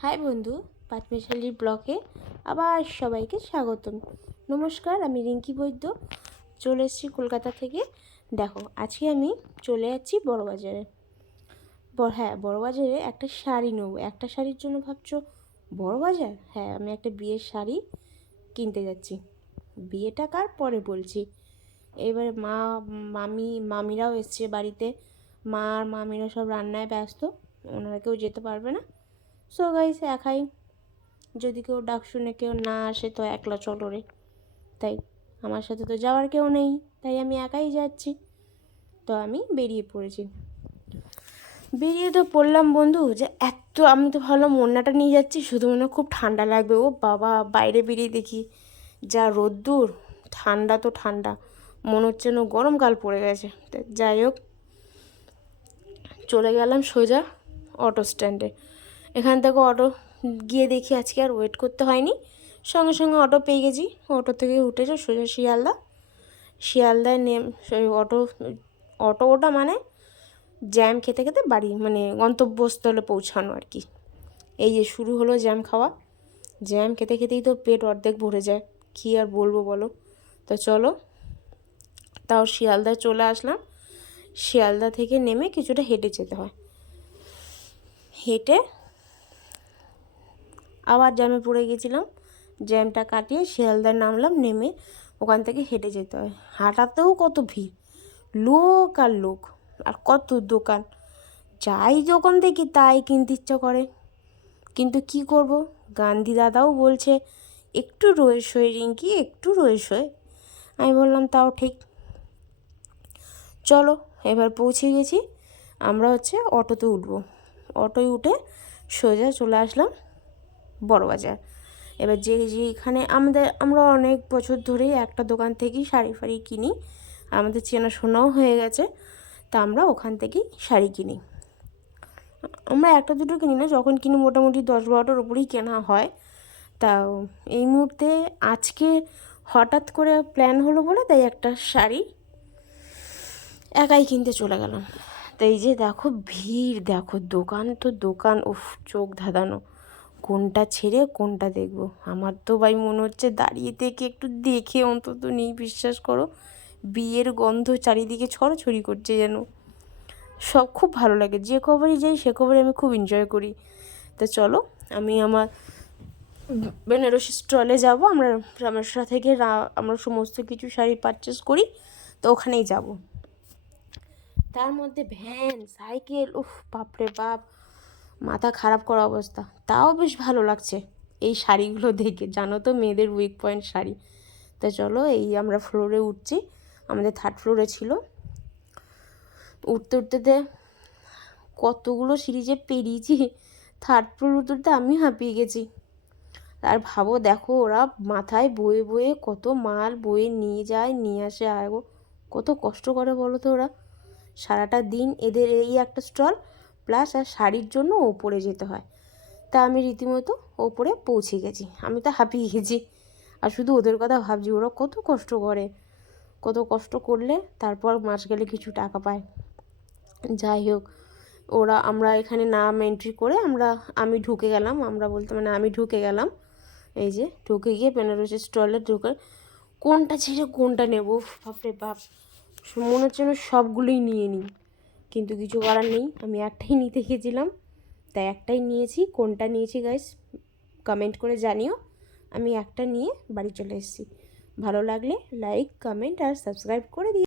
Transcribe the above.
High বন্ধু, পাঁচমিশালি ব্লগে আবার সবাইকে স্বাগতম। নমস্কার, আমি রিঙ্কি বৈদ্য চলে এসেছি কলকাতা থেকে। দেখো, আজকে আমি চলে যাচ্ছি বড়বাজারে। বড়বাজারে একটা শাড়ি নেবো। একটা শাড়ির জন্য ভাবছো বড়বাজার? হ্যাঁ, আমি একটা বিয়ের শাড়ি কিনতে যাচ্ছি। বিয়েটা কার পরে বলছি। এবারে মামিরাও এসছে বাড়িতে। মা আর মামিরা সব রান্নায় ব্যস্ত, ওনারা কেউ যেতে পারবে না। সো গাইস, একাই, যদি কেউ ডাক শুনে কেউ না আসে তো একলা চলো রে। তাই আমার সাথে তো যাওয়ার কেউ নেই, তাই আমি একাই যাচ্ছি। তো আমি বেরিয়ে তো পড়লাম বন্ধু, যে আমি তো ভালো মোন্নাটা নিয়ে যাচ্ছি, শুধু মনে খুব ঠান্ডা লাগবে। ও বাবা, বাইরে বেরিয়ে দেখি যা রোদ্দুর, ঠান্ডা তো ঠান্ডা, মনে হচ্ছে না গরমকাল পড়ে গেছে। তো যাই হোক, চলে গেলাম সোজা অটো স্ট্যান্ডে। এখান থেকে অটো গিয়ে দেখি আজকে আর ওয়েট করতে হয়নি, সঙ্গে সঙ্গে অটো পেয়ে গেছি। অটো থেকে উঠেছে সোজা শিয়ালদায় ওটা মানে জ্যাম খেতে খেতে বাড়ি, মানে গন্তব্যস্থলে পৌঁছানো আর কি। এই যে শুরু হলো জ্যাম খাওয়া। জ্যাম খেতে খেতেই তো পেট অর্ধেক ভরে যায়, কী আর বলবো বলো। তো চলো, তাও শিয়ালদায় চলে আসলাম। শিয়ালদা থেকে নেমে কিছুটা হেঁটে যেতে হয়। হেঁটে আবার জ্যামে পড়ে গেছিলাম। জ্যামটা কাটিয়ে শিয়ালদায় নামলাম, নেমে ওখান থেকে হেঁটে যেতে হয়। হাঁটাতেও কত ভিড়, লোক আর লোক, আর কত দোকান। যাই দোকান দেখি তাই কিনতে ইচ্ছা করে, কিন্তু কি করব, গান্ধী দাদাও বলছে একটু রয়েস হয়ে রিঙ্কি, একটু রয়েস হয়ে। আমি বললাম তাও ঠিক, চলো। এবার পৌঁছে গেছি, আমরা অটোতে উঠবো। অটোয় উঠে সোজা চলে আসলাম বড়বাজার। এবার যেখানে আমরা অনেক বছর ধরেই একটা দোকান থেকেই শাড়ি ফাড়ি কিনি, আমাদের চেনাশোনাও হয়ে গেছে, তা আমরা ওখান থেকেই শাড়ি কিনি। আমরা একটা দুটো কিনি না, যখন কিনি মোটামুটি 10-12টার উপরেই কেনা হয়। তা এই মুহূর্তে আজকে হঠাৎ করে প্ল্যান হলো বলে তাই একটা শাড়ি একাই কিনতে চলে গেলাম। তো এই যে দেখো ভিড়, দেখো দোকান তো দোকান, উফ, চোখ ধাঁধানো, কোনটা ছেড়ে কোনটা দেখবো। আমার তো ভাই মনে হচ্ছে দাঁড়িয়ে থেকে একটু দেখে অন্তত নেই, বিশ্বাস করো, বিয়ের গন্ধ চারিদিকে ছড়াছড়ি করছে যেন। সব খুব ভালো লাগে, যে কবারই যাই সে কবারই আমি খুব এনজয় করি। তো চলো, আমি আমার বেনারসি স্টলে যাব। আমরা রামেশ্বরা থেকে আমরা সমস্ত কিছু শাড়ি পারচেস করি, তো ওখানেই যাব। তার মধ্যে ভ্যান, সাইকেল, উফ বাপরে বাপ, মাথা খারাপ করা অবস্থা। তাও বেশ ভালো লাগছে এই শাড়িগুলো দেখে, জানো তো মেয়েদের উইক পয়েন্ট শাড়ি। তা চলো, এই আমরা ফ্লোরে উঠছি, আমাদের 3rd ফ্লোরে ছিল। উঠতে কতগুলো সিঁড়ি যে পেরিয়েছি, 3rd ফ্লোর উঠতে আমি হাঁপিয়ে গেছি। আর ভাবো, দেখো ওরা মাথায় বয়ে বয়ে কত মাল বয়ে নিয়ে যায়, নিয়ে আসে, আগো কত কষ্ট করে বলো তো ওরা। সারাটা দিন এদের এই একটা স্টল প্লাস আর শাড়ির জন্য ওপরে যেতে হয়। তা আমি রীতিমতো ওপরে পৌঁছে গেছি, আমি তো হাঁপিয়ে গেছি। আর শুধু ওদের কথা ভাবছি, ওরা কত কষ্ট করে, কত কষ্ট করলে তারপর মাস গেলে কিছু টাকা পায়। যাই হোক, আমরা এখানে নাম এন্ট্রি করে আমি ঢুকে গেলাম। আমি ঢুকে গেলাম। এই যে ঢুকে গিয়ে বেনারসি স্টলে ঢুকে কোনটা ছেড়ে কোনটা নেব, বাপরে বাপ, মনে হচ্ছে না সবগুলোই নিয়ে নিই, কিন্তু কিছু করার নেই, আমি একটাই নিতে গেছিলাম, তাই একটাই নিয়েছি। কোনটা নিয়েছি গাইস কমেন্ট করে জানিও। আমি একটা নিয়ে বাড়ি চলে এসেছি। ভালো লাগলে লাইক, কমেন্ট আর সাবস্ক্রাইব করে দিও।